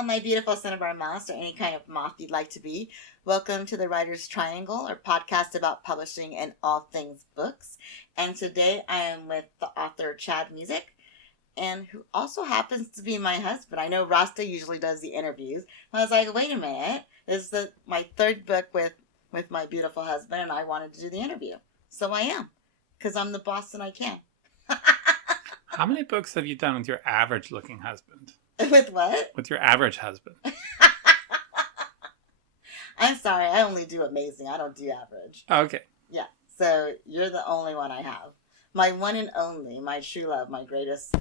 Hello, my beautiful Cinnabar mouse, or any kind of moth you'd like to be. Welcome to the Writer's Triangle, or podcast about publishing and all things books. And today I am with the author Chad Musick, and who also happens to be my husband. I know Rasta usually does the interviews. I was like, wait a minute, this is my third book with my beautiful husband, and I wanted to do the interview. So I am, because I'm the boss and I can. How many books have you done with your average-looking husband? With what? With your average husband. I'm sorry, I only do amazing. I don't do average. Okay. Yeah, so you're the only one I have. My one and only, my true love, my greatest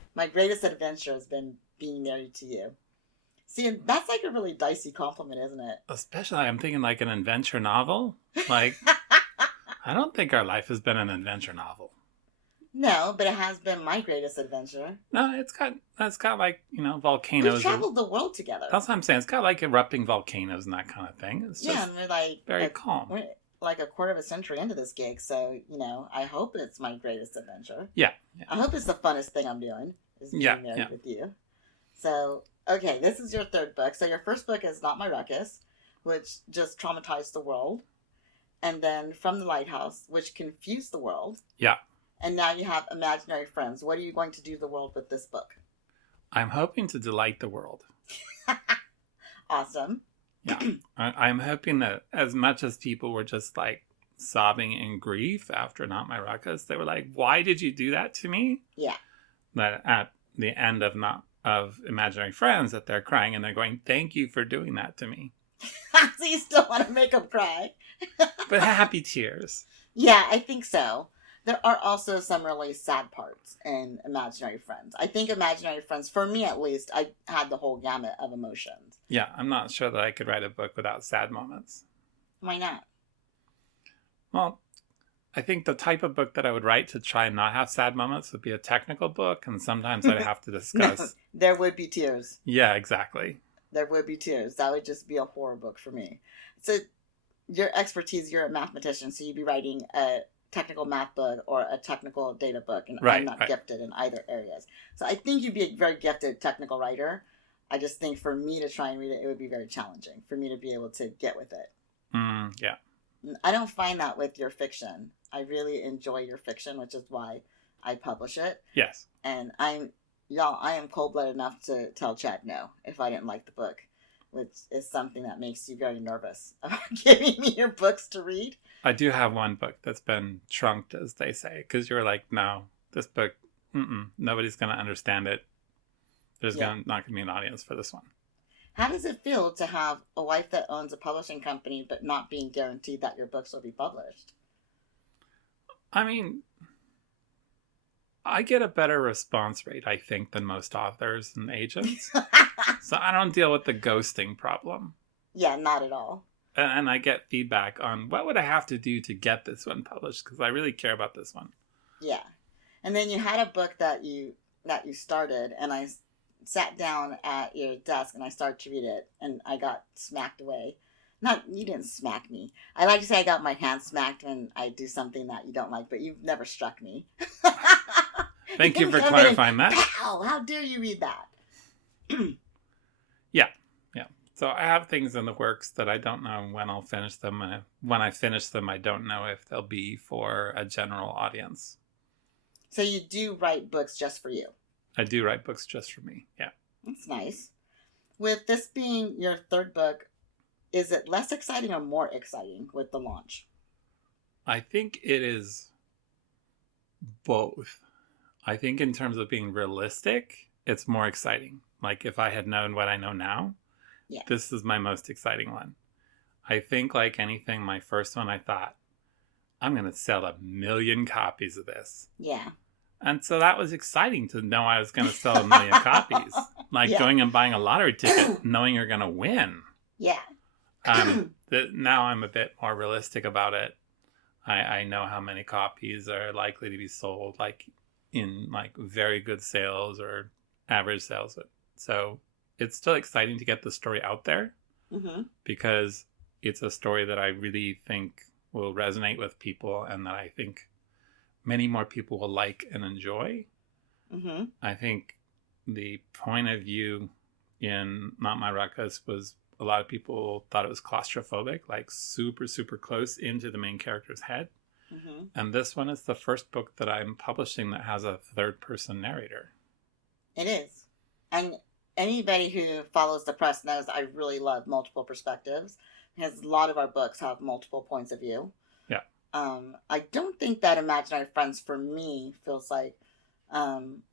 adventure has been being married to you. See, that's like a really dicey compliment, isn't it? Especially, I'm thinking like an adventure novel. Like, I don't think our life has been an adventure novel. No, but it has been my greatest adventure. No, it's got like, volcanoes. We've traveled the world together. That's what I'm saying. It's got like erupting volcanoes and that kind of thing. It's just and we're like very calm. We're like a quarter of a century into this gig, so I hope it's my greatest adventure. Yeah. I hope it's the funnest thing I'm doing is being married with you. So, okay, this is your third book. So your first book is Not My Ruckus, which just traumatized the world, and then From the Lighthouse, which confused the world. Yeah. And now you have Imaginary Friends. What are you going to do to the world with this book? I'm hoping to delight the world. Awesome. Yeah. I'm hoping that as much as people were just like sobbing in grief after Not My Ruckus, they were like, why did you do that to me? Yeah. That at the end of Imaginary Friends, that they're crying and they're going, thank you for doing that to me. So you still want to make them cry. But happy tears. Yeah, I think so. There are also some really sad parts in Imaginary Friends. I think Imaginary Friends, for me at least, I had the whole gamut of emotions. Yeah, I'm not sure that I could write a book without sad moments. Why not? Well, I think the type of book that I would write to try and not have sad moments would be a technical book, and sometimes I'd have to discuss... No, there would be tears. Yeah, exactly. There would be tears. That would just be a horror book for me. So your expertise, you're a mathematician, so you'd be writing a technical math book or a technical data book, and I'm not gifted in either areas. So I think you'd be a very gifted technical writer. I just think for me to try and read it, it would be very challenging for me to be able to get with it. Yeah. I don't find that with your fiction. I really enjoy your fiction, which is why I publish it. Yes. And I am cold-blooded enough to tell Chad no if I didn't like the book, which is something that makes you very nervous about giving me your books to read. I do have one book that's been trunked, as they say, because you're like, no, this book, nobody's going to understand it. There's not going to be an audience for this one. How does it feel to have a wife that owns a publishing company but not being guaranteed that your books will be published? I mean, I get a better response rate, I think, than most authors and agents. So I don't deal with the ghosting problem. Yeah, not at all. And I get feedback on what would I have to do to get this one published, because I really care about this one. Yeah. And then you had a book that you started, and I sat down at your desk and I started to read it, and I got smacked away. You didn't smack me. I like to say I got my hand smacked when I do something that you don't like, but you've never struck me. Thank you for clarifying that. Pow! How dare you read that? Yeah. So I have things in the works that I don't know when I'll finish them. And when I finish them, I don't know if they'll be for a general audience. So you do write books just for you? I do write books just for me, yeah. That's nice. With this being your third book, is it less exciting or more exciting with the launch? I think it is both. I think in terms of being realistic, it's more exciting. Like if I had known what I know now, this is my most exciting one. I think like anything, my first one, I thought, I'm going to sell 1 million copies of this. Yeah. And so that was exciting to know I was going to sell 1 million copies. Like going and buying a lottery ticket, knowing you're going to win. Yeah. Now I'm a bit more realistic about it. I know how many copies are likely to be sold, like in like very good sales or average sales. So it's still exciting to get the story out there because it's a story that I really think will resonate with people and that I think many more people will like and enjoy. I think the point of view in Not My Ruckus was a lot of people thought it was claustrophobic, like super, super close into the main character's head. Mm-hmm. And this one is the first book that I'm publishing that has a third-person narrator. It is. And anybody who follows the press knows I really love multiple perspectives, because a lot of our books have multiple points of view. Yeah. I don't think that Imaginary Friends for me feels like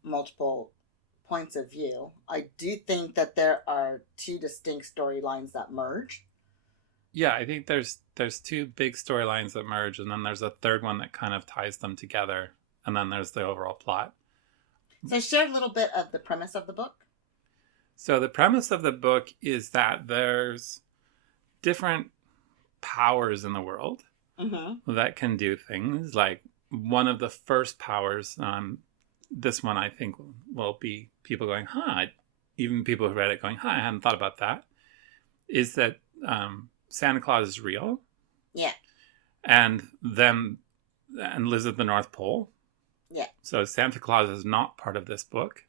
multiple points of view. I do think that there are two distinct storylines that merge. Yeah, I think there's two big storylines that merge, and then there's a third one that kind of ties them together, and then there's the overall plot. So share a little bit of the premise of the book. So the premise of the book is that there's different powers in the world that can do things. Like one of the first powers, this one I think will be people going, huh, even people who read it going, huh, I hadn't thought about that, is that Santa Claus is real. Yeah. And lives at the North Pole. Yeah. So Santa Claus is not part of this book.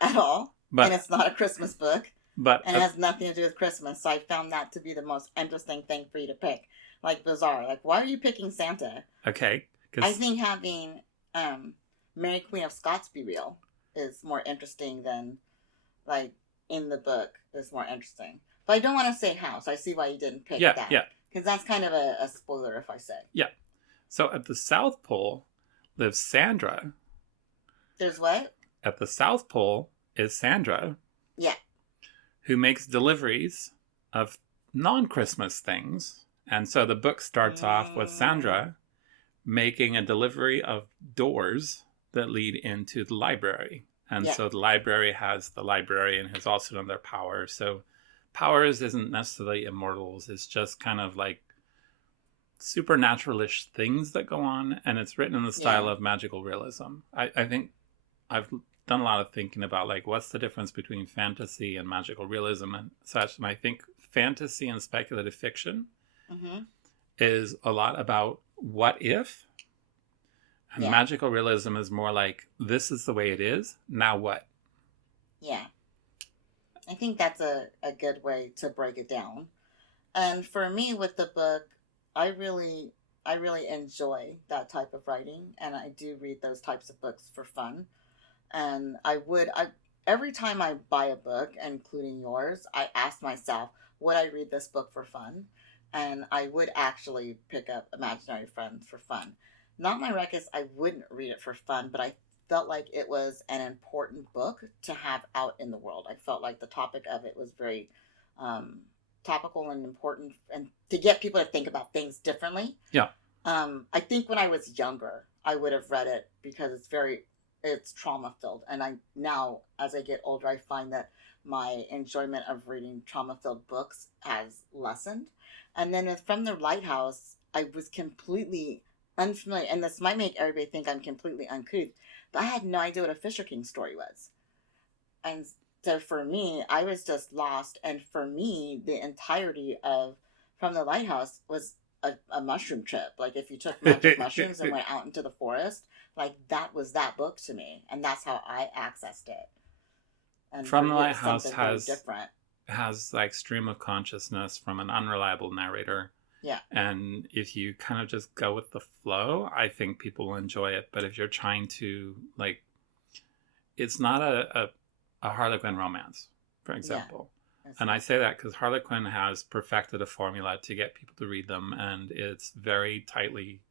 At all. But, and it's not a Christmas book. And it has nothing to do with Christmas. So I found that to be the most interesting thing for you to pick. Like, bizarre. Like, why are you picking Santa? Okay. I think having Mary Queen of Scots be real is more interesting than, like, in the book is more interesting. But I don't want to say how, so I see why you didn't pick that. Yeah. Because that's kind of a spoiler if I say. Yeah. So at the South Pole lives Sandra. There's what? At the South Pole is Sandra. Yeah. Who makes deliveries of non-Christmas things. And so the book starts off with Sandra making a delivery of doors that lead into the library. And so the library has the librarian who's also another power. So powers isn't necessarily immortals. It's just kind of like supernaturalish things that go on. And it's written in the style of magical realism. I think I've done a lot of thinking about, like, what's the difference between fantasy and magical realism and such. And I think fantasy and speculative fiction is a lot about what if. And magical realism is more like, this is the way it is, now what? Yeah. I think that's a good way to break it down. And for me with the book, I really enjoy that type of writing, and I do read those types of books for fun. And every time I buy a book, including yours, I ask myself, would I read this book for fun? And I would actually pick up Imaginary Friends for fun. Not My Ruckus, I wouldn't read it for fun, but I felt like it was an important book to have out in the world. I felt like the topic of it was very topical and important, and to get people to think about things differently. Yeah. I think when I was younger, I would have read it because it's trauma filled. And now, as I get older, I find that my enjoyment of reading trauma filled books has lessened. And then From the Lighthouse, I was completely unfamiliar, and this might make everybody think I'm completely uncouth, but I had no idea what a Fisher King story was. And so for me, I was just lost. And for me, the entirety of From the Lighthouse was a mushroom trip. Like, if you took magic mushrooms and went out into the forest, like, that was that book to me. And that's how I accessed it. And From the Lighthouse has like stream of consciousness from an unreliable narrator. Yeah. And if you kind of just go with the flow, I think people will enjoy it. But if you're trying to, like, it's not a Harlequin romance, for example. Yeah, and I say that because Harlequin has perfected a formula to get people to read them, and it's very tightly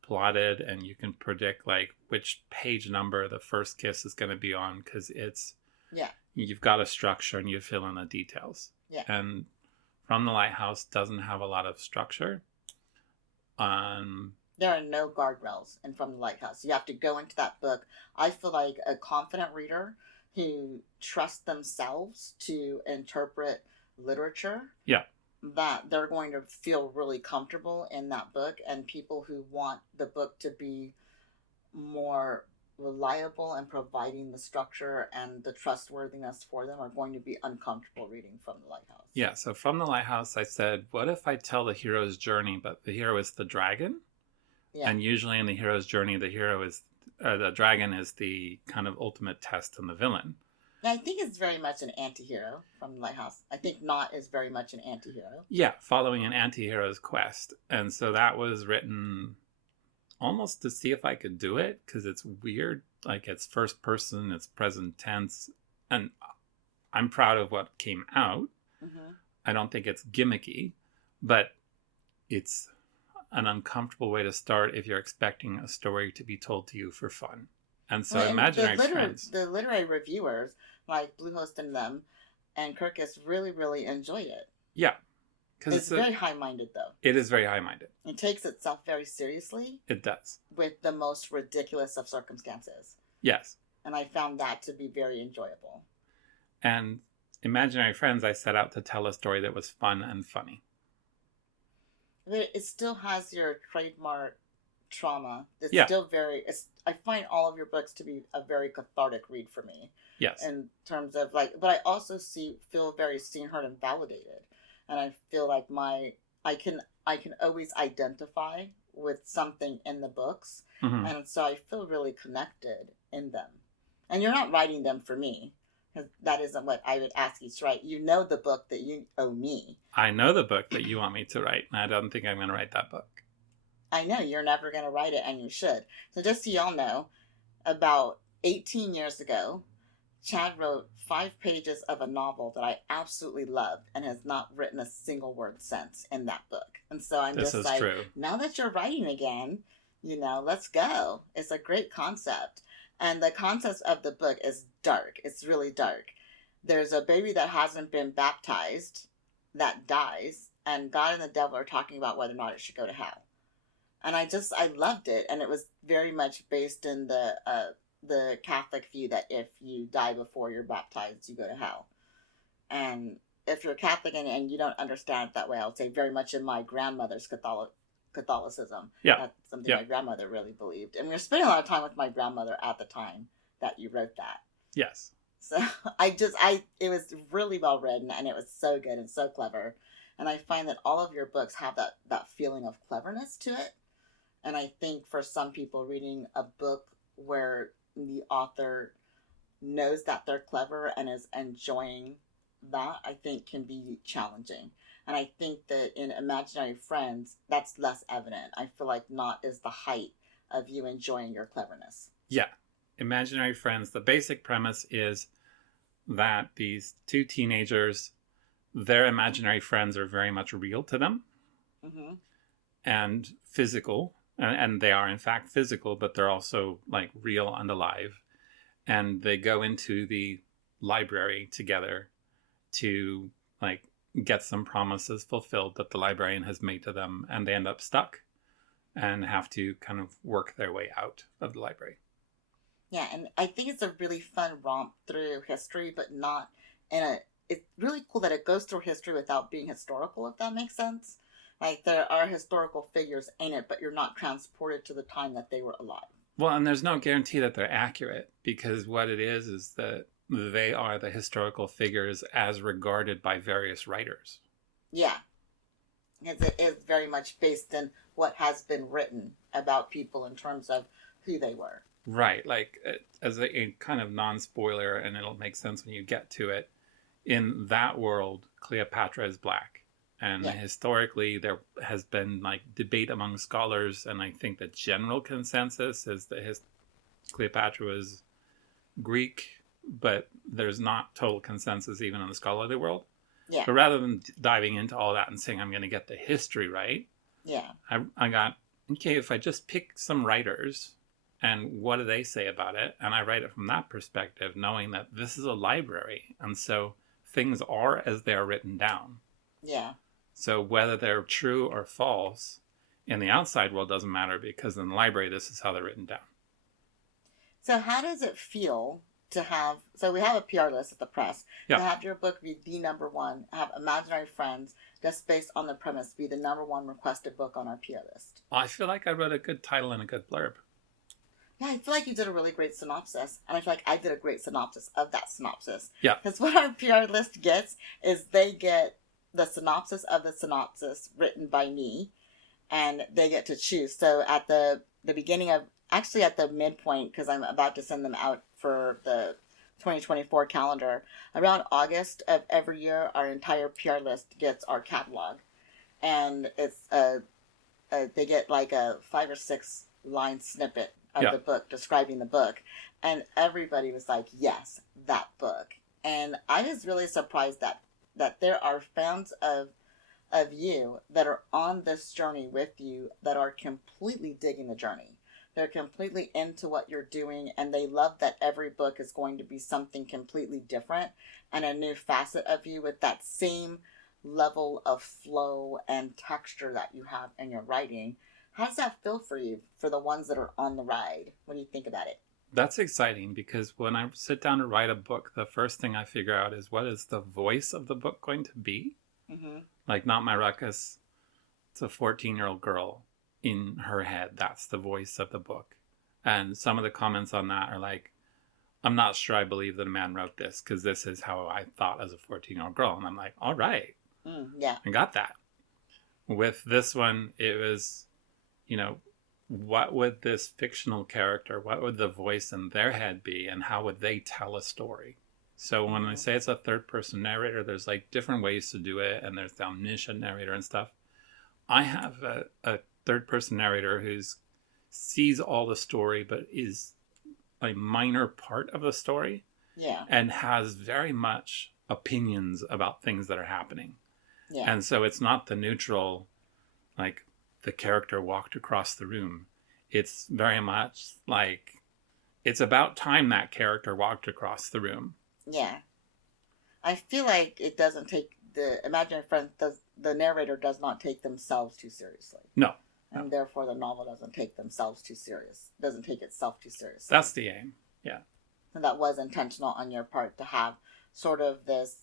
plotted, and you can predict, like, which page number the first kiss is going to be on, because you've got a structure and you fill in the details. Yeah. And From the Lighthouse doesn't have a lot of structure. There are no guardrails in From the Lighthouse. You have to go into that book. I feel like a confident reader who trusts themselves to interpret literature. Yeah. That they're going to feel really comfortable in that book, and people who want the book to be more reliable and providing the structure and the trustworthiness for them are going to be uncomfortable reading From the Lighthouse. Yeah, so From the Lighthouse, I said, what if I tell the hero's journey, but the hero is the dragon? Yeah. And usually in the hero's journey, the dragon is the kind of ultimate test and the villain. Yeah, I think it's very much an anti-hero from Lighthouse. I think Not is very much an anti-hero. Yeah, following an anti-hero's quest. And so that was written almost to see if I could do it, because it's weird. Like, it's first person, it's present tense, and I'm proud of what came out. Mm-hmm. I don't think it's gimmicky, but it's an uncomfortable way to start if you're expecting a story to be told to you for fun. And so Well, and imaginary friends. the literary reviewers, like Bluehost and them, and Kirkus really, really enjoy it. Yeah. Because it's very high-minded, though. It is very high-minded. It takes itself very seriously. It does. With the most ridiculous of circumstances. Yes. And I found that to be very enjoyable. And Imaginary Friends, I set out to tell a story that was fun and funny. It still has your trademark trauma. It's yeah. still very... I find all of your books to be a very cathartic read for me. Yes. In terms of, like... But I also feel very seen, heard, and validated. And I feel like I can always identify with something in the books. Mm-hmm. And so I feel really connected in them. And you're not writing them for me. Because that isn't what I would ask you to write. You know the book that you owe me. I know the book that you want me to write. And I don't think I'm going to write that book. I know. You're never going to write it, and you should. So just so y'all know, about 18 years ago, Chad wrote 5 pages of a novel that I absolutely loved and has not written a single word since in that book. And so I'm just like, true. Now that you're writing again, let's go. It's a great concept. And the concept of the book is dark. It's really dark. There's a baby that hasn't been baptized that dies, and God and the devil are talking about whether or not it should go to hell. And I loved it. And it was very much based in the Catholic view that if you die before you're baptized, you go to hell. And if you're Catholic and you don't understand it that way, I would say very much in my grandmother's Catholicism. Yeah. That's something my grandmother really believed. And we were spending a lot of time with my grandmother at the time that you wrote that. Yes. So it was really well written, and it was so good and so clever. And I find that all of your books have that feeling of cleverness to it. And I think for some people, reading a book where the author knows that they're clever and is enjoying that, I think can be challenging. And I think that in Imaginary Friends, that's less evident. I feel like Not is the height of you enjoying your cleverness. Yeah. Imaginary Friends, the basic premise is that these 2 teenagers, their imaginary friends are very much real to them. Mm-hmm. And physical. And they are, in fact, physical, but they're also, like, real and alive. And they go into the library together to, like, get some promises fulfilled that the librarian has made to them. And they end up stuck and have to kind of work their way out of the library. Yeah, and I think it's a really fun romp through history, but not in a... It's really cool that it goes through history without being historical, if that makes sense. Like, there are historical figures in it, but you're not transported to the time that they were alive. Well, and there's no guarantee that they're accurate, because what it is that they are the historical figures as regarded by various writers. Yeah. Because it is very much based in what has been written about people in terms of who they were. Right. Like, as a kind of non-spoiler, and it'll make sense when you get to it, in that world, Cleopatra is black. And historically, there has been, like, debate among scholars, and I think the general consensus is that Cleopatra was Greek, but there's not total consensus even in the scholarly world. Yeah. But rather than diving into all that and saying I'm going to get the history right, I got, okay, if I just pick some writers and what do they say about it, and I write it from that perspective, knowing that this is a library, and so things are as they are written down. Yeah. So whether they're true or false in the outside world doesn't matter, because in the library, this is how they're written down. So how does it feel to have... So we have a PR list at the press. Yeah. To have your book be the number one, have Imaginary Friends, just based on the premise, be the number one requested book on our PR list. I feel like I wrote a good title and a good blurb. Yeah, I feel like you did a really great synopsis. And I feel like I did a great synopsis of that synopsis. Yeah. Because what our PR list gets is they get the synopsis of the synopsis written by me, and they get to choose. So at the beginning of, actually at the midpoint, because I'm about to send them out for the 2024 calendar. Around August of every year, our entire PR list gets our catalog, and it's they get like a 5 or 6 line snippet of Yeah. the book describing the book, and everybody was like, "Yes, that book." And I was really surprised that there are fans of you that are on this journey with you that are completely digging the journey. They're completely into what you're doing, and they love that every book is going to be something completely different and a new facet of you with that same level of flow and texture that you have in your writing. How does that feel for you, for the ones that are on the ride? What do you think about it? That's exciting because when I sit down to write a book, the first thing I figure out is what is the voice of the book going to be? Mm-hmm. Like, Not My Ruckus, it's a 14-year-old girl in her head. That's the voice of the book. And some of the comments on that are like, I'm not sure I believe that a man wrote this because this is how I thought as a 14-year-old girl. And I'm like, all right, Yeah. I got that. With this one, it was, what would this fictional character, what would the voice in their head be, and how would they tell a story? So when I say it's a third person narrator, there's like different ways to do it, and there's the omniscient narrator and stuff. I have a third person narrator who sees all the story but is a minor part of the story. Yeah. And has very much opinions about things that are happening. Yeah. And so it's not the neutral, like the character walked across the room. It's very much like it's about time that character walked across the room. Yeah. I feel like it doesn't take the imaginary friend the narrator does not take themselves too seriously. No. And therefore the novel doesn't take itself too seriously. That's the aim. Yeah. And that was intentional on your part to have sort of this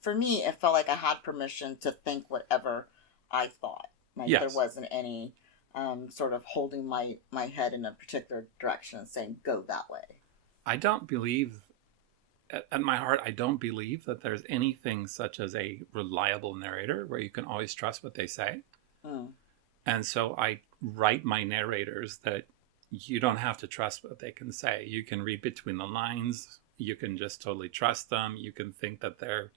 for me it felt like I had permission to think whatever I thought. Like yes. There wasn't any sort of holding my head in a particular direction and saying go that way. I don't believe, at my heart, I don't believe that there's anything such as a reliable narrator where you can always trust what they say. And so I write my narrators that you don't have to trust what they can say. You can read between the lines. You can just totally trust them. You can think that they're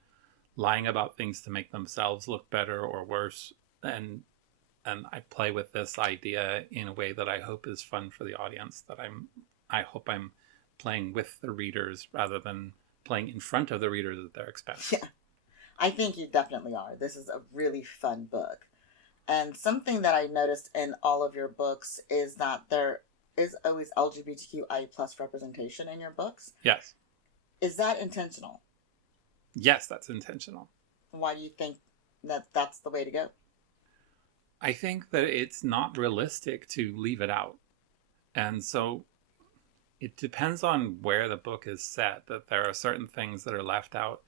lying about things to make themselves look better or worse. And I play with this idea in a way that I hope is fun for the audience, that I hope I'm playing with the readers rather than playing in front of the readers at their expense. Yeah, I think you definitely are. This is a really fun book. And something that I noticed in all of your books is that there is always LGBTQI plus representation in your books. Yes. Is that intentional? Yes, that's intentional. Why do you think that that's the way to go? I think that it's not realistic to leave it out. And so it depends on where the book is set, that there are certain things that are left out.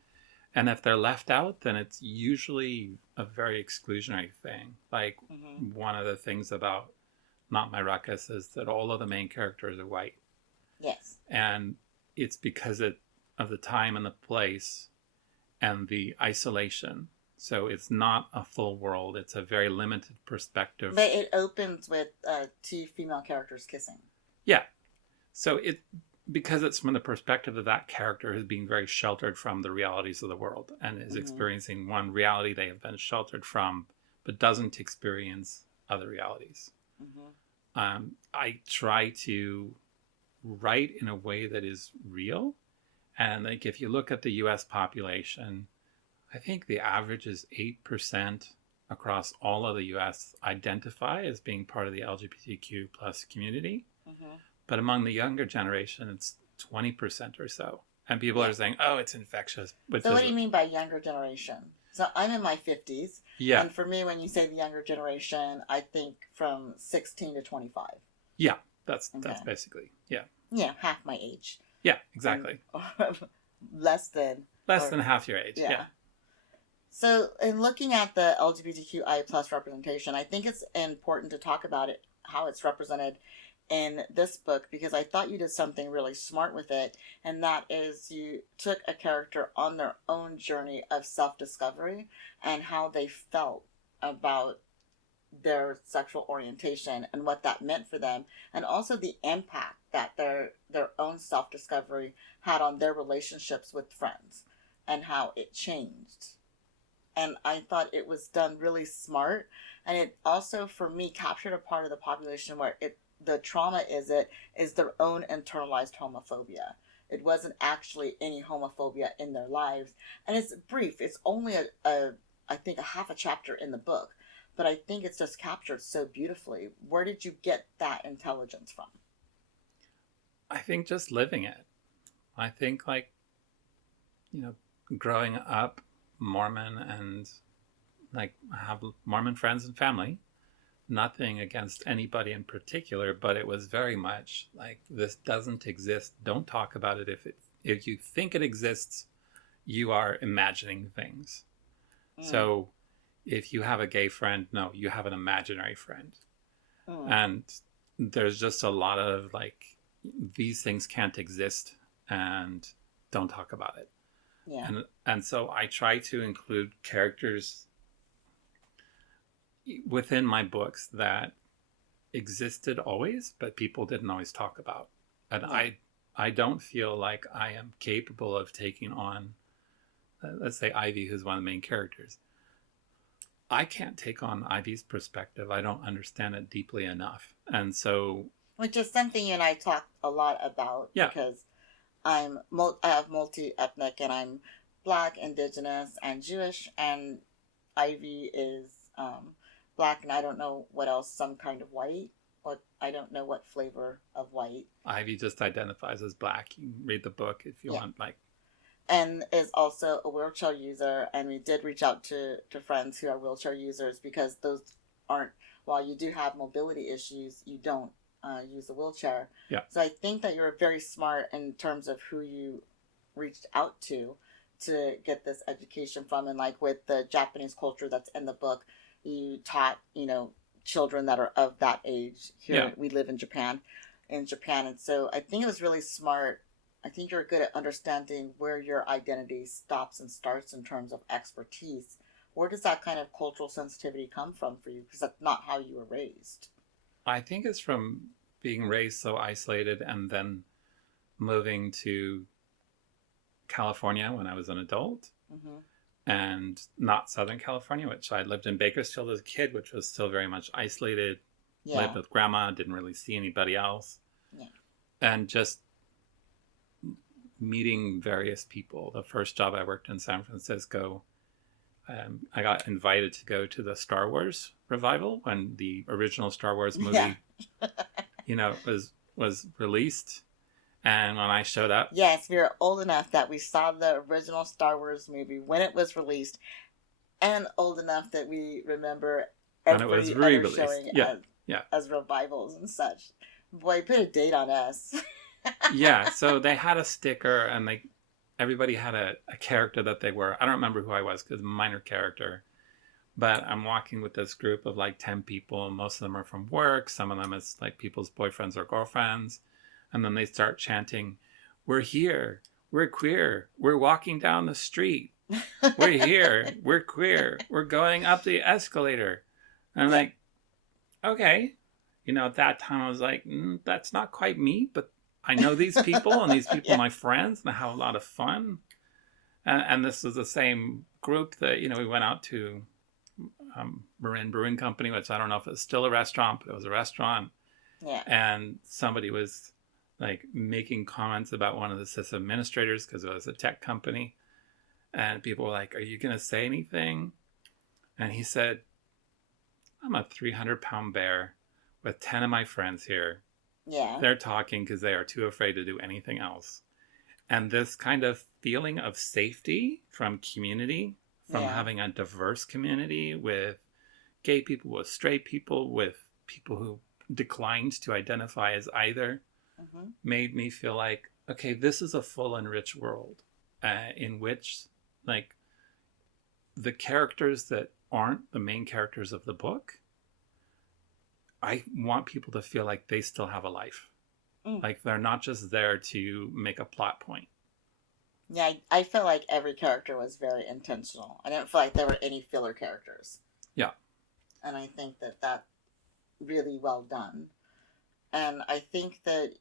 And if they're left out, then it's usually a very exclusionary thing. Like one of the things about Not My Ruckus is that all of the main characters are white. Yes. And it's because of the time and the place and the isolation. So it's not a full world. It's a very limited perspective. But it opens with 2 female characters kissing. Yeah. So because it's from the perspective of that character who's being very sheltered from the realities of the world and is experiencing one reality they have been sheltered from, but doesn't experience other realities. I try to write in a way that is real. And like if you look at the US population, I think the average is 8% across all of the US identify as being part of the LGBTQ plus community. But among the younger generation, it's 20% or so. And people are saying, oh, it's infectious. So what do you mean by younger generation? So I'm in my 50s. Yeah. And for me, when you say the younger generation, I think from 16 to 25. Yeah, that's basically, yeah. Yeah, half my age. Yeah, exactly. Less than half your age, yeah. So in looking at the LGBTQI plus representation, I think it's important to talk about it, how it's represented in this book, because I thought you did something really smart with it, and that is you took a character on their own journey of self-discovery and how they felt about their sexual orientation and what that meant for them, and also the impact that their own self-discovery had on their relationships with friends and how it changed. And I thought it was done really smart, and it also for me captured a part of the population where it the trauma is their own internalized homophobia. It wasn't actually any homophobia in their lives, and it's brief. It's only a I think a half a chapter in the book, but I think it's just captured so beautifully. Where did you get that intelligence from? I think just living it. I think, like, growing up Mormon and, like, I have Mormon friends and family. Nothing against anybody in particular, but it was very much like, this doesn't exist. Don't talk about it. If you think it exists, you are imagining things. So if you have a gay friend, no, you have an imaginary friend. And there's just a lot of, like, these things can't exist and don't talk about it. Yeah. And so I try to include characters within my books that existed always, but people didn't always talk about. And I don't feel like I am capable of taking on, let's say, Ivy, who's one of the main characters. I can't take on Ivy's perspective. I don't understand it deeply enough. And so... Which is something you and I talked a lot about. Yeah. Because I have multi-ethnic, and I'm Black, Indigenous, and Jewish, and Ivy is Black, and I don't know what else, some kind of white. I don't know what flavor of white. Ivy just identifies as Black. You can read the book if you want, like... And is also a wheelchair user, and we did reach out to friends who are wheelchair users, because those aren't, while you do have mobility issues, you don't use a wheelchair. Yeah. So I think that you're very smart in terms of who you reached out to get this education from. And like with the Japanese culture that's in the book, you taught, children that are of that age. Here we live in Japan. And so I think it was really smart. I think you're good at understanding where your identity stops and starts in terms of expertise. Where does that kind of cultural sensitivity come from for you? Because that's not how you were raised. I think it's from being raised so isolated and then moving to California when I was an adult. And not Southern California, which I lived in Bakersfield as a kid, which was still very much isolated. Lived with grandma, didn't really see anybody else. And just meeting various people. The first job I worked in San Francisco, I got invited to go to the Star Wars revival when the original Star Wars movie, was released. And when I showed up... Yes, we were old enough that we saw the original Star Wars movie when it was released, and old enough that we remember every when it was other showing as revivals and such. Boy, put a date on us. Yeah, so they had a sticker, and everybody had a character that they were. I don't remember who I was because I'm a minor character. But I'm walking with this group of like 10 people. Most of them are from work. Some of them is like people's boyfriends or girlfriends. And then they start chanting, "We're here. We're queer. We're walking down the street. We're here. We're queer. We're going up the escalator." And I'm like, okay. At that time I was like, that's not quite me, but I know these people, and these people are my friends, and I have a lot of fun. And this was the same group that, we went out to Marin Brewing Company, which I don't know if it's still a restaurant, but it was a restaurant. Yeah. And somebody was like making comments about one of the system administrators because it was a tech company. And people were like, "Are you going to say anything?" And he said, "I'm a 300-pound bear with 10 of my friends here. Yeah. They're talking because they are too afraid to do anything else." And this kind of feeling of safety from community, from having a diverse community with gay people, with straight people, with people who declined to identify as either, made me feel like, okay, this is a full and rich world in which, like, the characters that aren't the main characters of the book, I want people to feel like they still have a life. Like they're not just there to make a plot point. Yeah, I felt like every character was very intentional. I didn't feel like there were any filler characters. Yeah. and I think that that's really well done. And I think that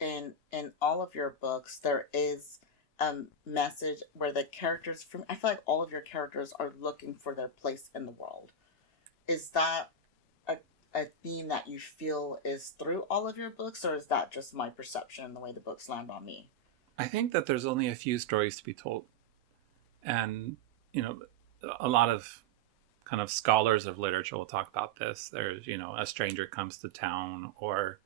in all of your books there is a message where the characters from I feel like all of your characters are looking for their place in the world. Is that a, a theme that you feel is through all of your books, or is that just my perception and the way the books land on me? I think that there's only a few stories to be told. And, you know, a lot of kind of scholars of literature will talk about this. There's, you know, a stranger comes to town or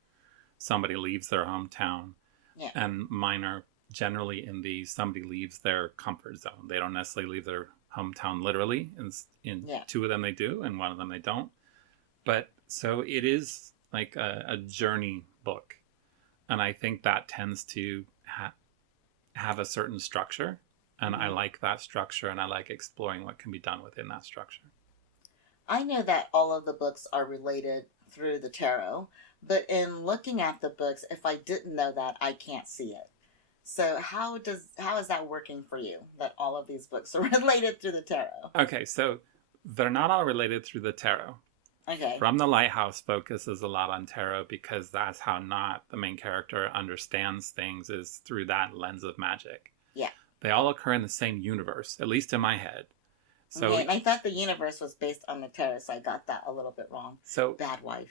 somebody leaves their hometown. Yeah. And mine are generally in the somebody leaves their comfort zone. They don't necessarily leave their hometown literally. In two of them they do, and one of them they don't. But so it is like a journey book. And I think that tends to have a certain structure. And I like that structure, and I like exploring what can be done within that structure. I know that all of the books are related through the tarot, but in looking at the books, if I didn't know that, I can't see it. So how is that working for you, that all of these books are related through the tarot? Okay, so they're not all related through the tarot. Okay. From the Lighthouse focuses a lot on tarot because that's how not the main character understands things, is through that lens of magic. Yeah. They all occur in the same universe, at least in my head. So, okay, and I thought the universe was based on the tarot, so I got that a little bit wrong. So bad wife.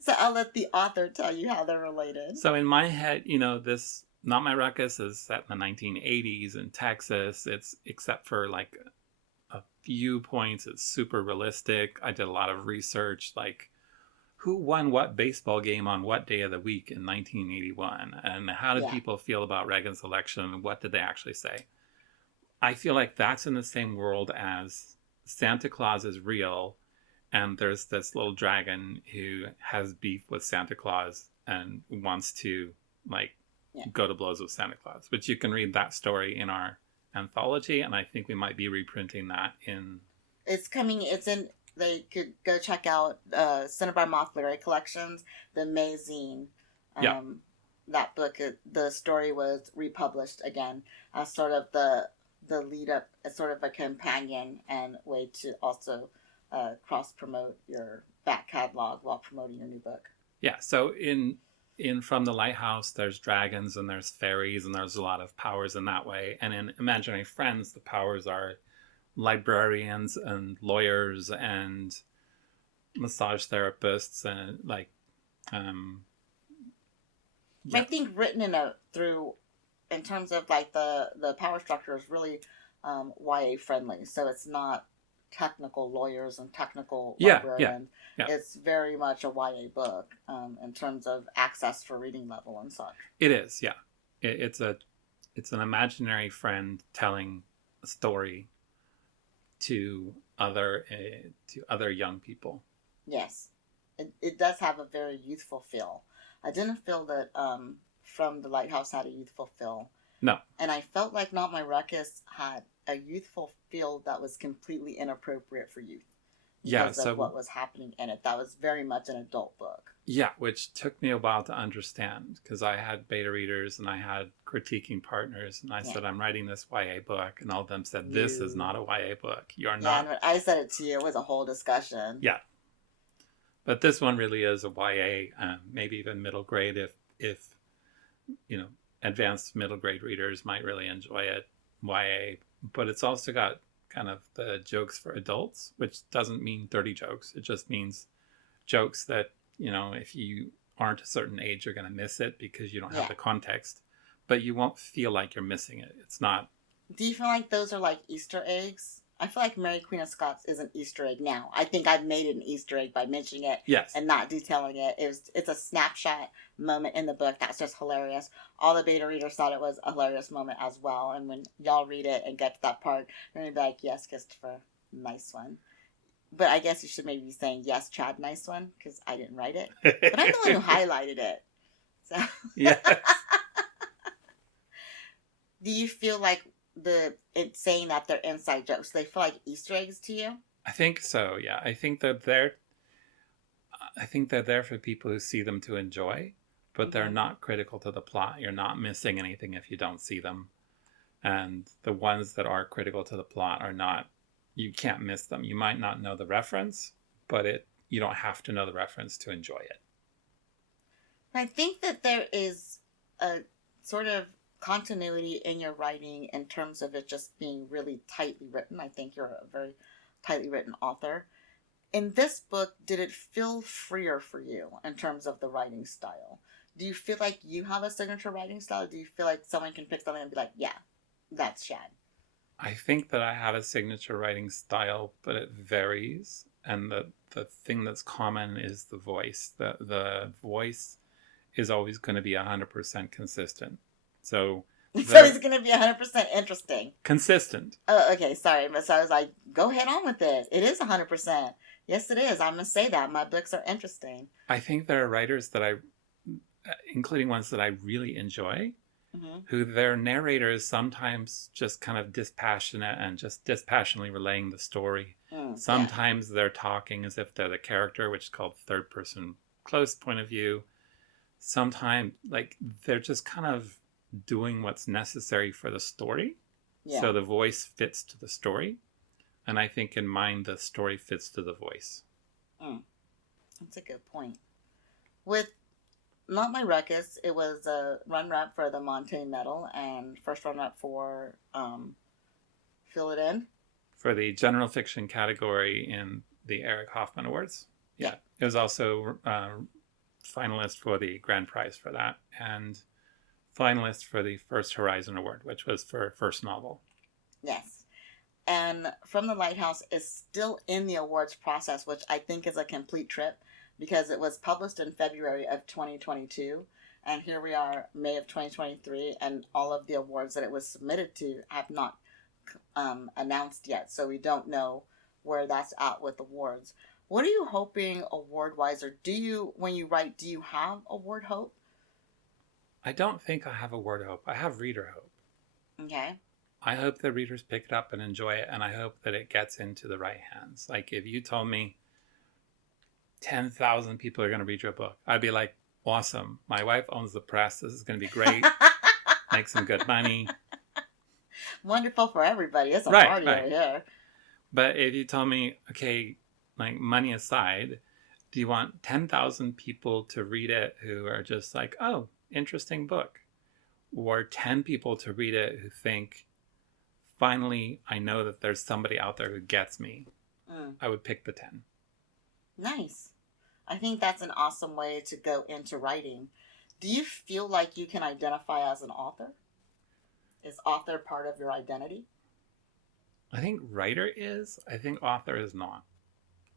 So I'll let the author tell you how they're related. So in my head, you know, this Not My Ruckus is set in the 1980s in Texas. It's, except for like a few points, it's super realistic. I did a lot of research, like who won what baseball game on what day of the week in 1981, and how did people feel about Reagan's election, and what did they actually say? I feel like that's in the same world as Santa Claus is real, and there's this little dragon who has beef with Santa Claus and wants to go to blows with Santa Claus. But you can read that story in our anthology, and I think we might be reprinting that in... It's coming, they could go check out Cinnabar Moth Literary Collections, the Mazine. That book, the story was republished again as sort of the lead up, as sort of a companion and way to also cross promote your back catalog while promoting your new book. Yeah, so in From the Lighthouse, there's dragons and there's fairies and there's a lot of powers in that way. And in Imaginary Friends, the powers are librarians and lawyers and massage therapists and I think written in terms of like the power structure is really YA friendly, so it's not technical lawyers and technical librarians. It's very much a YA book in terms of access for reading level and such. It is, yeah. It's an imaginary friend telling a story to other young people. Yes, it does have a very youthful feel. I didn't feel that From the Lighthouse had a youthful feel. No. And I felt like Not My Ruckus had a youthful feel that was completely inappropriate for youth. Because of what was happening in it. That was very much an adult book. Yeah, which took me a while to understand, because I had beta readers and I had critiquing partners, and I said, I'm writing this YA book, and all of them said, this is not a YA book. You're not. Yeah, and I said it to you. It was a whole discussion. Yeah. But this one really is a YA, maybe even middle grade, if advanced middle grade readers might really enjoy it, YA. But it's also got kind of the jokes for adults, which doesn't mean 30 jokes. It just means jokes that, if you aren't a certain age, you're going to miss it because you don't have the context, but you won't feel like you're missing it. It's not. Do you feel like those are like Easter eggs? I feel like Mary Queen of Scots is an Easter egg now. I think I've made it an Easter egg by mentioning it and not detailing it. It's a snapshot moment in the book that's just hilarious. All the beta readers thought it was a hilarious moment as well. And when y'all read it and get to that part, you're going to be like, yes, Christopher, nice one. But I guess you should maybe be saying, yes, Chad, nice one, because I didn't write it. But I'm the one who highlighted it. So. Yes. Do you feel like it's saying that they're inside jokes, they feel like Easter eggs to you? I think so, yeah. I think they're there for people who see them to enjoy, but they're not critical to the plot. You're not missing anything if you don't see them. And the ones that are critical to the plot are not, you can't miss them. You might not know the reference, but you don't have to know the reference to enjoy it. I think that there is a sort of continuity in your writing in terms of it just being really tightly written. I think you're a very tightly written author. In this book, did it feel freer for you in terms of the writing style? Do you feel like you have a signature writing style? Do you feel like someone can pick something and be like, yeah, that's Chad? I think that I have a signature writing style, but it varies. And the thing that's common is the voice. The voice is always going to be 100% consistent. So It's always going to be 100% interesting. Consistent. Oh, okay, sorry. But so I was like, go head on with it. It is 100%. Yes, it is. I'm going to say that. My books are interesting. I think there are writers that including ones that I really enjoy, who their narrator is sometimes just kind of dispassionate and just dispassionately relaying the story. Sometimes they're talking as if they're the character, which is called third person close point of view. Sometimes, like, they're just kind of doing what's necessary for the story. Yeah. So the voice fits to the story. And I think in mine, the story fits to the voice. That's a good point. With Not My Ruckus, it was a runner-up for the Montaigne Medal and first runner-up for Fill It In. For the general fiction category in the Eric Hoffman Awards. Yeah. It was also finalist for the grand prize for that, and finalist for the First Horizon Award, which was for first novel. Yes. And From the Lighthouse is still in the awards process, which I think is a complete trip, because it was published in February of 2022, and here we are, May of 2023, and all of the awards that it was submitted to have not announced yet, so we don't know where that's at with awards. What are you hoping award-wise, or when you write, do you have award hope? I don't think I have award hope. I have reader hope. Okay. I hope the readers pick it up and enjoy it, and I hope that it gets into the right hands. Like, if you told me 10,000 people are going to read your book, I'd be like, awesome. My wife owns the press. This is going to be great. Make some good money. Wonderful for everybody. It's a party right here. But if you told me, okay, like, money aside, do you want 10,000 people to read it who are just like, oh, interesting book? Or 10 people to read it who think, finally, I know that there's somebody out there who gets me. I would pick the 10. Nice. I think that's an awesome way to go into writing. Do you feel like you can identify as an author? Is author part of your identity? I think writer is. I think author is not.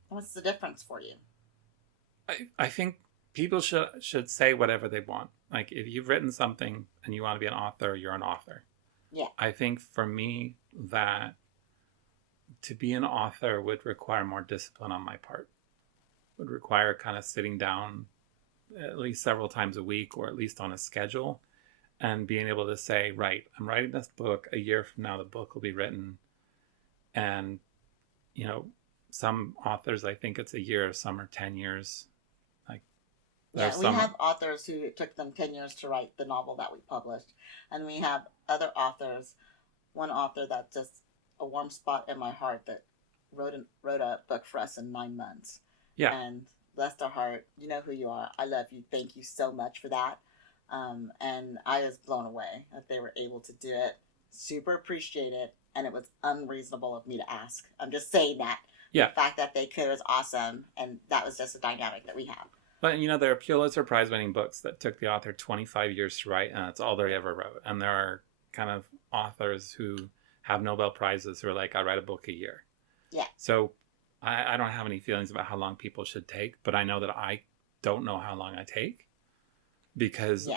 What's the difference for you? I think people should say whatever they want. Like, if you've written something and you want to be an author, you're an author. Yeah. I think for me that to be an author would require more discipline on my part. Would require kind of sitting down at least several times a week, or at least on a schedule, and being able to say, right, I'm writing this book. A year from now, the book will be written. And, you know, some authors, I think it's a year, some are 10 years. We have authors who it took them 10 years to write the novel that we published. And we have other authors, one author that's just a warm spot in my heart that wrote a book for us in 9 months. Yeah. And bless their heart, you know who you are. I love you. Thank you so much for that. And I was blown away that they were able to do it. Super appreciate it. And it was unreasonable of me to ask. I'm just saying that. Yeah. The fact that they could was awesome. And that was just a dynamic that we have. But, you know, there are Pulitzer Prize-winning books that took the author 25 years to write, and that's all they ever wrote. And there are kind of authors who have Nobel Prizes who are like, I write a book a year. Yeah. So I don't have any feelings about how long people should take, but I know that I don't know how long I take, because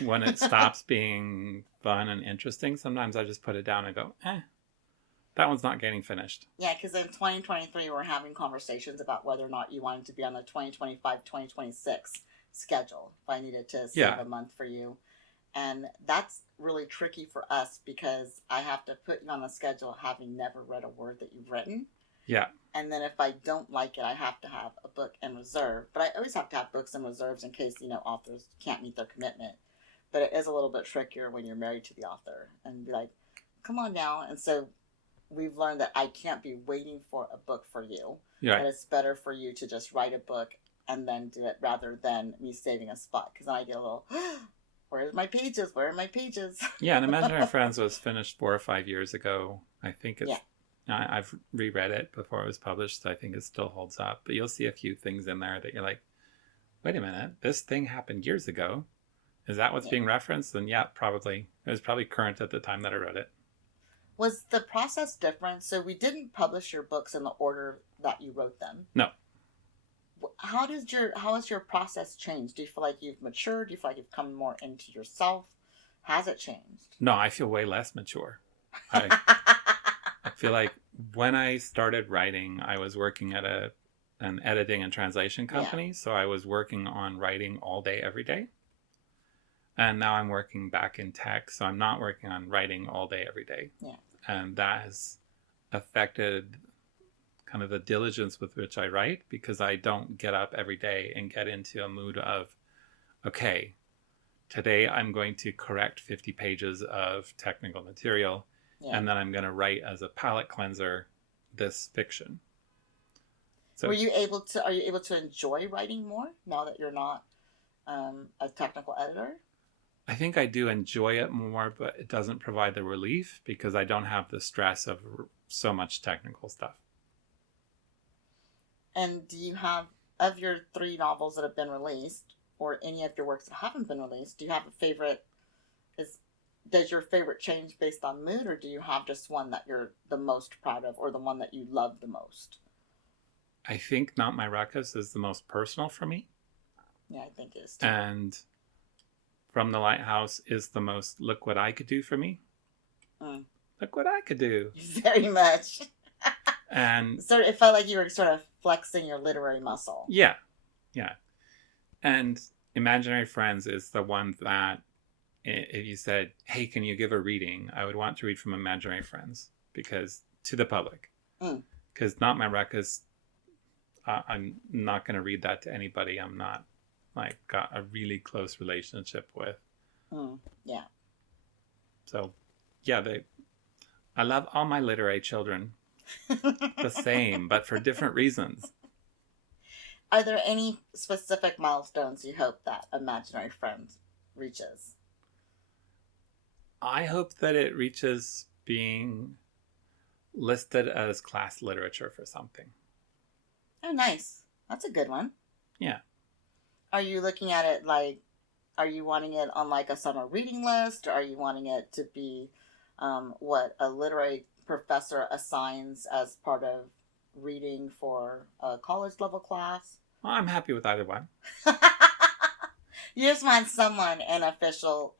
when it stops being fun and interesting, sometimes I just put it down and go, that one's not getting finished. Yeah, because in 2023, we're having conversations about whether or not you wanted to be on the 2025-2026 schedule, if I needed to save a month for you. And that's really tricky for us, because I have to put you on the schedule having never read a word that you've written. Yeah. And then if I don't like it, I have to have a book in reserve. But I always have to have books in reserves in case, you know, authors can't meet their commitment. But it is a little bit trickier when you're married to the author and be like, come on now. And so we've learned that I can't be waiting for a book for you. Yeah. That it's better for you to just write a book and then do it rather than me saving a spot. Because I get a little, where's my pages? Where are my pages? Yeah, and Imaginary Friends was finished 4 or 5 years ago. I think it's... Yeah. I've reread it before it was published, so I think it still holds up. But you'll see a few things in there that you're like, wait a minute, this thing happened years ago. Is that what's being referenced? Then yeah, probably. It was probably current at the time that I wrote it. Was the process different? So we didn't publish your books in the order that you wrote them. No. How has your process changed? Do you feel like you've matured? Do you feel like you've come more into yourself? Has it changed? No, I feel way less mature. I feel like when I started writing, I was working at an editing and translation company. Yeah. So I was working on writing all day, every day. And now I'm working back in tech. So I'm not working on writing all day, every day. Yeah. And that has affected kind of the diligence with which I write, because I don't get up every day and get into a mood of, okay, today I'm going to correct 50 pages of technical material. Yeah. And then I'm going to write as a palate cleanser this fiction. So, are you able to enjoy writing more now that you're not a technical editor? I think I do enjoy it more, but it doesn't provide the relief because I don't have the stress of so much technical stuff. And do you have, of your 3 novels that have been released, or any of your works that haven't been released, do you have a favorite? Does your favorite change based on mood, or do you have just one that you're the most proud of, or the one that you love the most? I think Not My Ruckus is the most personal for me. Yeah, I think it is too. And From the Lighthouse is the most look what I could do for me. Look what I could do. Very much. And so it felt like you were sort of flexing your literary muscle. Yeah. Yeah. And Imaginary Friends is the one that, if you said, hey, can you give a reading? I would want to read from Imaginary Friends, because to the public. Because Not My Ruckus, I'm not going to read that to anybody I'm not got a really close relationship with. Yeah. So, yeah, I love all my literary children the same, but for different reasons. Are there any specific milestones you hope that Imaginary Friends reaches? I hope that it reaches being listed as class literature for something. Oh, nice. That's a good one. Yeah. Are you looking at it are you wanting it on a summer reading list? Or are you wanting it to be what a literary professor assigns as part of reading for a college level class? Well, I'm happy with either one. You just want someone in official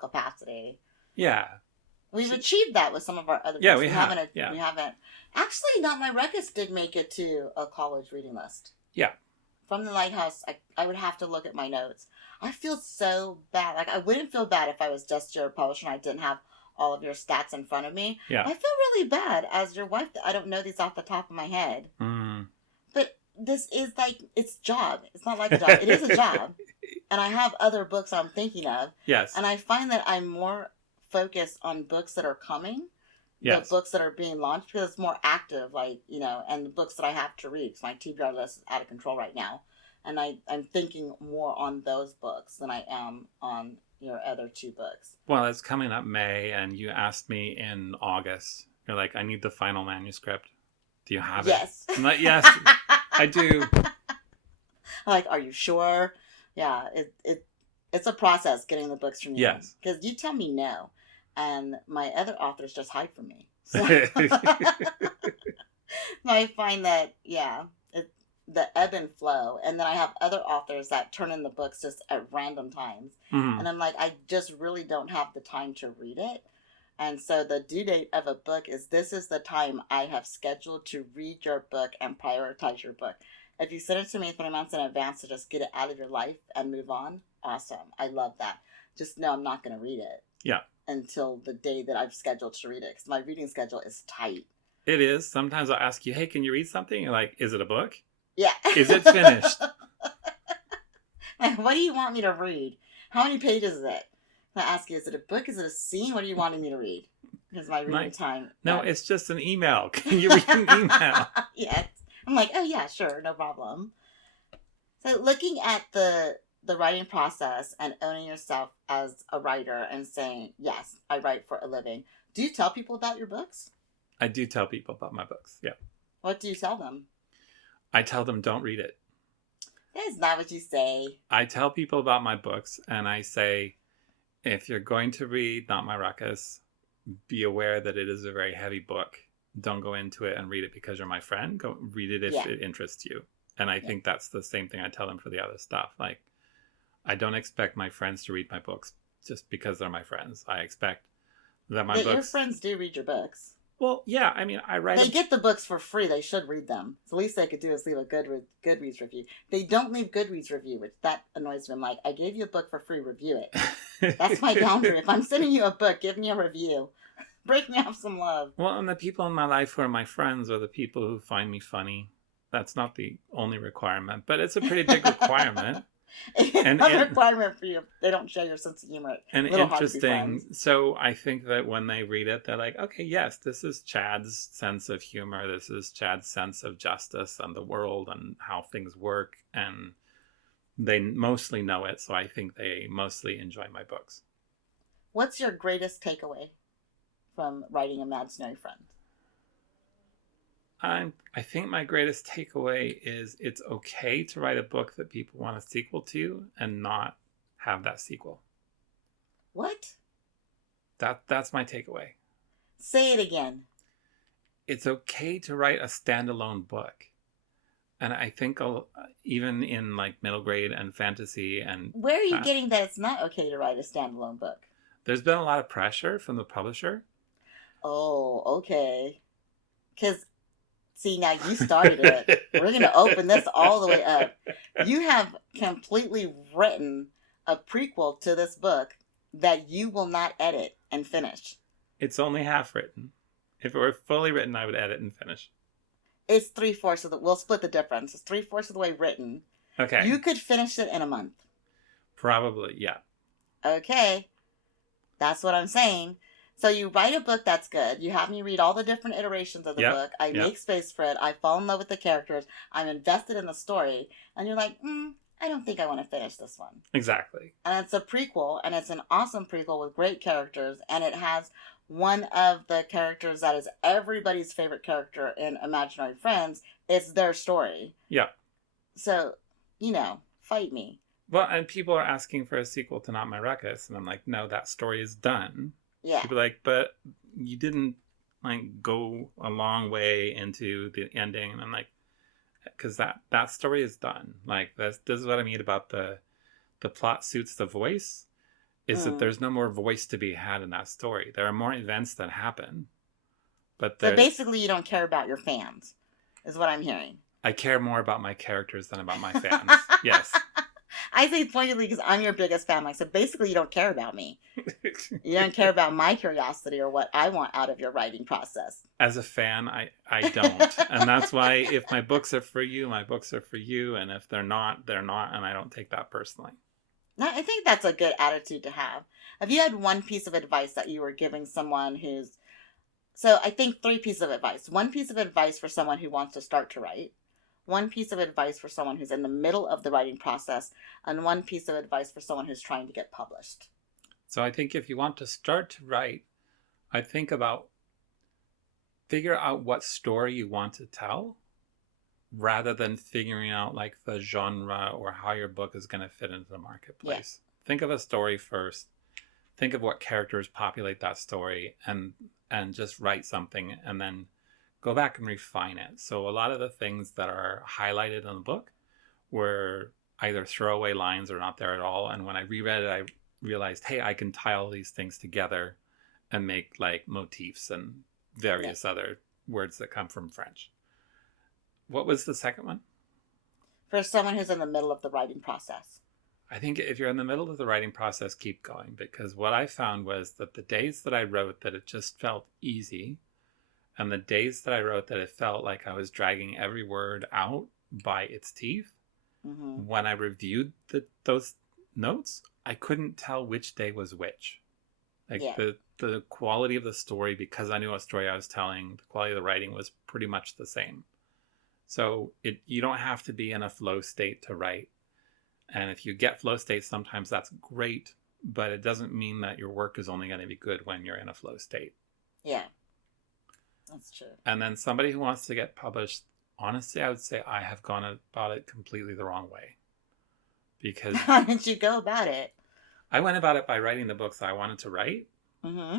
capacity. Yeah. We've achieved that with some of our other books. Yeah, we haven't. We haven't. Actually, Not My Ruckus did make it to a college reading list. Yeah. From the Lighthouse, I would have to look at my notes. I feel so bad. I wouldn't feel bad if I was just your publisher and I didn't have all of your stats in front of me. Yeah. I feel really bad as your wife. I don't know these off the top of my head. But this is it's job. It's not like a job. It is a job. And I have other books I'm thinking of. Yes. And I find that I'm more focused on books that are coming. Yes. The books that are being launched, because it's more active, and the books that I have to read. Because my TBR list is out of control right now. And I'm thinking more on those books than I am on your other 2 books. Well, it's coming up May, and you asked me in August. You're like, I need the final manuscript. Do you have it? Yes. I'm like, yes, I do. Are you sure? Yeah, it's a process getting the books from you. Yes. Because you tell me no. And my other authors just hide from me. So I find that, the ebb and flow. And then I have other authors that turn in the books just at random times. And I'm like, I just really don't have the time to read it. And so the due date of a book is the time I have scheduled to read your book and prioritize your book. If you send it to me 3 months in advance to just get it out of your life and move on, awesome. I love that. Just know I'm not going to read it. Yeah. Until the day that I've scheduled to read it. Because my reading schedule is tight. It is. Sometimes I'll ask you, hey, can you read something? You're like, is it a book? Yeah. Is it finished? What do you want me to read? How many pages is it? I ask you, is it a book? Is it a scene? What are you wanting me to read? because my reading time. No, it's just an email. Can you read an email? Yes. I'm like, oh yeah, sure, no problem. So looking at the writing process and owning yourself as a writer and saying, yes, I write for a living. Do you tell people about your books? I do tell people about my books. Yeah. What do you tell them? I tell them don't read it. That's not what you say. I tell people about my books and I say, if you're going to read Not My Ruckus, be aware that it is a very heavy book. Don't go into it and read it because you're my friend. Go read it if it interests you. And I think that's the same thing I tell them for the other stuff. Like, I don't expect my friends to read my books just because they're my friends. I expect that my books... Your friends do read your books. Well, yeah, I mean, I write... They get the books for free. They should read them. So the least they could do is leave a Goodreads review. They don't leave Goodreads review, which that annoys me. I'm like, I gave you a book for free, review it. That's my boundary. If I'm sending you a book, give me a review. Break me off some love. Well, and the people in my life who are my friends are the people who find me funny. That's not the only requirement, but it's a pretty big requirement. And a requirement for you. They don't share your sense of humor. And interesting. So I think that when they read it, they're like, okay, yes, this is Chad's sense of humor. This is Chad's sense of justice and the world and how things work. And they mostly know it. So I think they mostly enjoy my books. What's your greatest takeaway from writing Imaginary Friend? I think my greatest takeaway is it's okay to write a book that people want a sequel to and not have that sequel. What? That's my takeaway. Say it again. It's okay to write a standalone book. And I think even in like middle grade and fantasy and... Where are you getting that it's not okay to write a standalone book? There's been a lot of pressure from the publisher. Oh, okay. Because... See, now you started it. We're going to open this all the way up. You have completely written a prequel to this book that you will not edit and finish. It's only half written. If it were fully written, I would edit and finish. It's 3/4 of the... We'll split the difference. It's 3/4 of the way written. Okay. You could finish it in a month. Probably, yeah. Okay. That's what I'm saying. So you write a book that's good. You have me read all the different iterations of the book. I make space for it. I fall in love with the characters. I'm invested in the story. And you're like, I don't think I want to finish this one. Exactly. And it's a prequel, and it's an awesome prequel with great characters. And it has one of the characters that is everybody's favorite character in Imaginary Friends. It's their story. Yeah. So, fight me. Well, and people are asking for a sequel to Not My Ruckus. And I'm like, no, that story is done. Yeah. People are like, but you didn't go a long way into the ending. And I'm like, because that story is done. Like this is what I mean about the plot suits the voice. Is that there's no more voice to be had in that story. There are more events that happen, but basically you don't care about your fans, is what I'm hearing. I care more about my characters than about my fans. Yes. I say pointedly because I'm your biggest fan. Like, so basically you don't care about me. You don't care about my curiosity or what I want out of your writing process. As a fan, I don't. And that's why if my books are for you, my books are for you. And if they're not, they're not. And I don't take that personally. No, I think that's a good attitude to have. Have you had one piece of advice that you were giving someone who's... So I think 3 pieces of advice. One piece of advice for someone who wants to start to write. One piece of advice for someone who's in the middle of the writing process, and one piece of advice for someone who's trying to get published. So I think if you want to start to write, I think about figure out what story you want to tell rather than figuring out like the genre or how your book is going to fit into the marketplace. Yeah. Think of a story first. Think of what characters populate that story and just write something and then go back and refine it. So a lot of the things that are highlighted in the book were either throwaway lines or not there at all. And when I reread it, I realized, hey, I can tie all these things together and make like motifs and various other words that come from French. What was the second one? For someone who's in the middle of the writing process. I think if you're in the middle of the writing process, keep going. Because what I found was that the days that I wrote that it just felt easy, and the days that I wrote that it felt like I was dragging every word out by its teeth, when I reviewed those notes, I couldn't tell which day was which. Like Yeah. the quality of the story, because I knew what story I was telling, the quality of the writing was pretty much the same. So you don't have to be in a flow state to write. And if you get flow state, sometimes that's great, but it doesn't mean that your work is only going to be good when you're in a flow state. Yeah. That's true. And then somebody who wants to get published, honestly, I would say I have gone about it completely the wrong way. Because how did you go about it? I went about it by writing the books I wanted to write, Mm-hmm.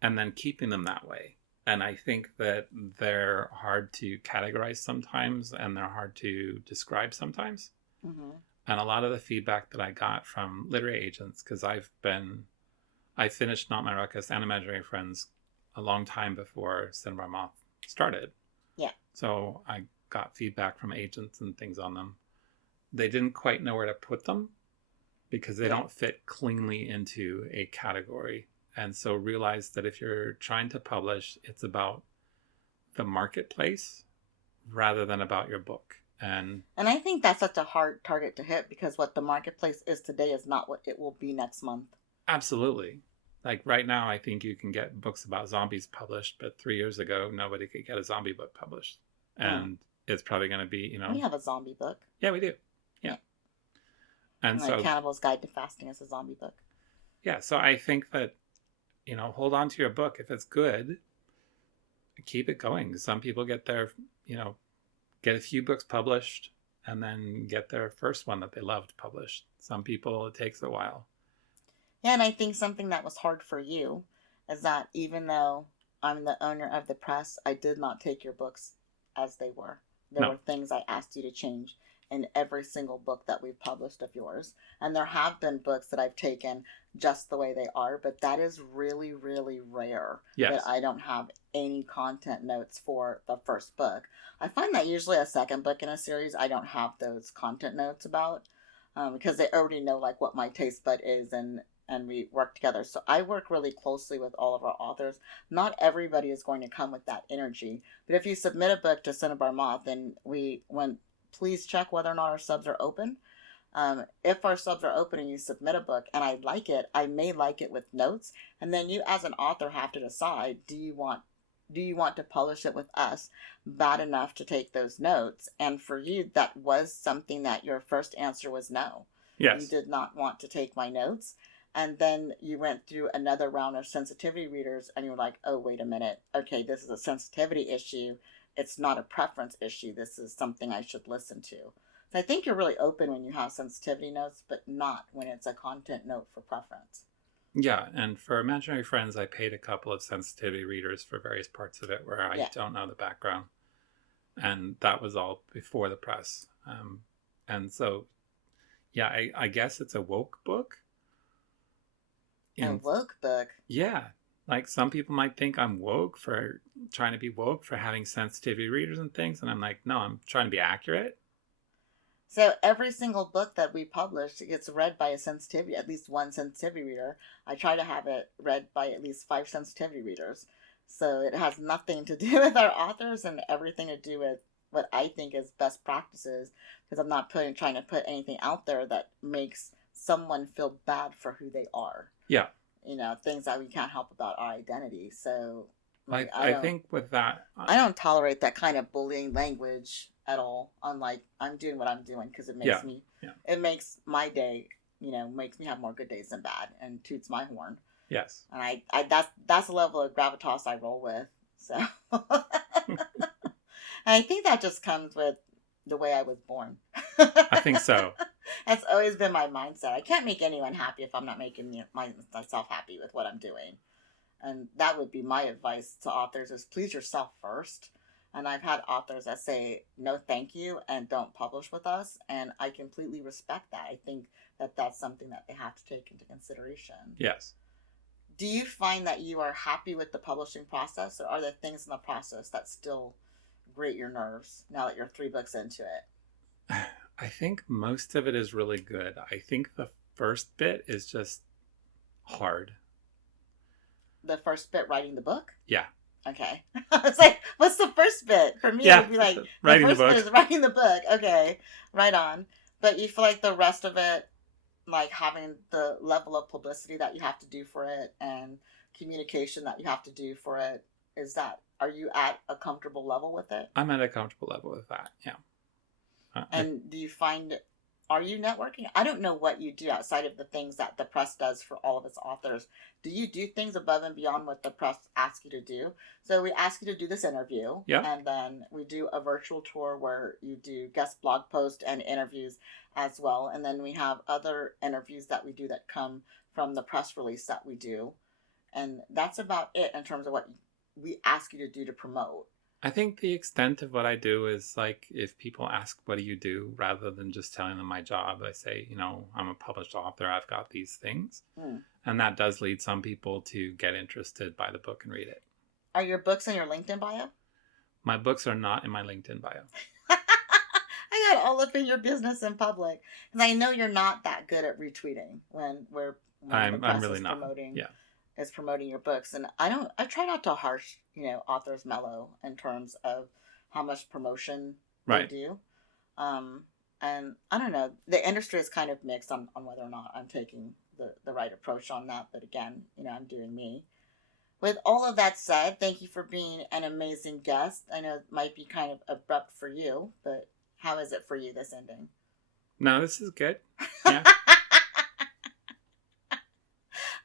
and then keeping them that way. And I think that they're hard to categorize sometimes, and they're hard to describe sometimes. Mm-hmm. And a lot of the feedback that I got from literary agents, because I finished Not My Ruckus and Imaginary Friends a long time before Cinnabar Moth started. Yeah. So I got feedback from agents and things on them. They didn't quite know where to put them because they don't fit cleanly into a category. And so realize that if you're trying to publish, it's about the marketplace rather than about your book. And I think that's such a hard target to hit, because what the marketplace is today is not what it will be next month. absolutely. Like right now, I think you can get books about zombies published, but 3 years ago, nobody could get a zombie book published. And it's probably going to be, We have a zombie book. Yeah, we do. Yeah. And like so, Cannibal's Guide to Fasting is a zombie book. yeah, so I think that, hold on to your book. If it's good, keep it going. Some people get their, get a few books published and then get their first one that they loved published. Some people, it takes a while. Yeah, and I think something that was hard for you is that even though I'm the owner of the press, I did not take your books as they were. There were things I asked you to change in every single book that we've published of yours. And there have been books that I've taken just the way they are, but that is really, really rare that I don't have any content notes for the first book. I find that usually a second book in a series, I don't have those content notes about because they already know like what my taste bud is, and we work together. So I work really closely with all of our authors. Not everybody is going to come with that energy, but if you submit a book to Cinnabar Moth, then please check whether or not our subs are open. If our subs are open and you submit a book and I like it, I may like it with notes, and then you as an author have to decide, do you want to publish it with us bad enough to take those notes? And for you, that was something that your first answer was no. Yes. You did not want to take my notes. And then you went through another round of sensitivity readers and you were like, oh, wait a minute. Okay, this is a sensitivity issue. It's not a preference issue. This is something I should listen to. So I think you're really open when you have sensitivity notes, but not when it's a content note for preference. Yeah, and for Imaginary Friends, I paid a couple of sensitivity readers for various parts of it where I don't know the background. And that was all before the press. And so, yeah, I guess it's a woke book. A woke book? Yeah. Like some people might think I'm woke for trying to be woke for having sensitivity readers and things. And I'm like, no, I'm trying to be accurate. So every single book that we publish gets read by at least one sensitivity reader. I try to have it read by at least 5 sensitivity readers. So it has nothing to do with our authors and everything to do with what I think is best practices, because I'm not trying to put anything out there that makes someone feel bad for who they are. Yeah. Things that we can't help about our identity. So I think with that, I don't tolerate that kind of bullying language at all. Unlike, I'm doing what I'm doing because it makes it makes my day, makes me have more good days than bad, and toots my horn. Yes. And that's the level of gravitas I roll with. So I think that just comes with the way I was born. I think so. That's always been my mindset. I can't make anyone happy if I'm not making myself happy with what I'm doing. And that would be my advice to authors, is please yourself first. And I've had authors that say, no, thank you, and don't publish with us. And I completely respect that. I think that that's something that they have to take into consideration. Yes. Do you find that you are happy with the publishing process, or are there things in the process that still grate your nerves now that you're 3 books into it? I think most of it is really good. I think the first bit is just hard. The first bit, writing the book? Yeah. Okay. I was like, what's the first bit? For me, it would be like, writing the first the book. bit is writing the book. Okay, right on. But you feel like the rest of it like having the level of publicity that you have to do for it and communication that you have to do for it, are you at a comfortable level with it? I'm at a comfortable level with that. Yeah. And do you find, are you networking? I don't know what you do outside of the things that the press does for all of its authors. Do you do things above and beyond what the press asks you to do? So we ask you to do this interview, yeah. and then we do a virtual tour where you do guest blog posts and interviews as well. And then we have other interviews that we do that come from the press release that we do. And that's about it in terms of what we ask you to do to promote. I think the extent of what I do is like if people ask, what do you do? Rather than just telling them my job, I say, I'm a published author. I've got these things. And that does lead some people to get interested by the book and read it. Are your books in your LinkedIn bio? My books are not in my LinkedIn bio. I got all up in your business in public. Because I know you're not that good at retweeting when I'm really not. Is promoting your books, and I try not to harsh authors mellow in terms of how much promotion they do, and I don't know, the industry is kind of mixed on whether or not I'm taking the right approach on that, but again, I'm doing me. With all of that said, thank you for being an amazing guest. I know it might be kind of abrupt for you, but how is it for you, this ending? No, this is good. Yeah.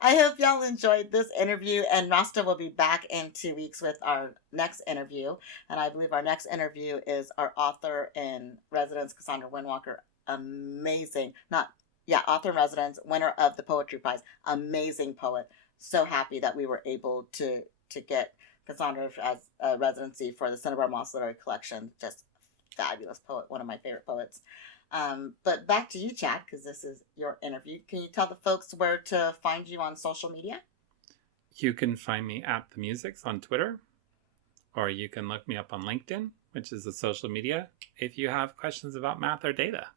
I hope y'all enjoyed this interview, and Rasta will be back in 2 weeks with our next interview. And I believe our next interview is our author in residence, Cassandra Windwalker. Amazing. Author in residence, winner of the Poetry Prize. Amazing poet. So happy that we were able to get Cassandra as a residency for the Cinnabar Moth Literary Collection. Just fabulous poet, one of my favorite poets. But back to you, Chad, because this is your interview. Can you tell the folks where to find you on social media? You can find me at The Musics on Twitter, or you can look me up on LinkedIn, which is the social media, if you have questions about math or data.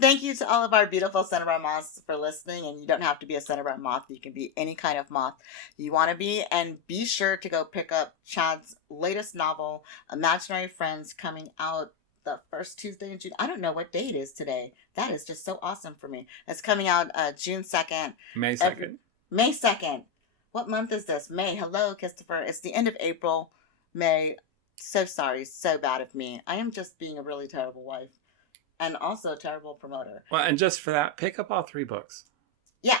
Thank you to all of our beautiful Cinnabar moths for listening. And you don't have to be a Cinnabar moth. You can be any kind of moth you want to be. And be sure to go pick up Chad's latest novel, Imaginary Friends, coming out the first Tuesday in June. I don't know what day it is today. That is just so awesome for me. It's coming out June 2nd. May 2nd. May 2nd. What month is this? May. Hello, Christopher. It's the end of April. May. So sorry. So bad of me. I am just being a really terrible wife. And also a terrible promoter. Well, and just for that, pick up all 3 books. Yeah.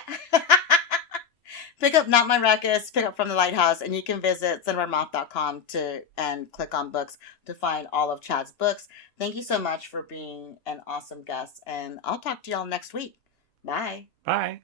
Pick up Not My Ruckus, pick up From the Lighthouse, and you can visit cinnabarmoth.com and click on books to find all of Chad's books. Thank you so much for being an awesome guest, and I'll talk to y'all next week. Bye. Bye.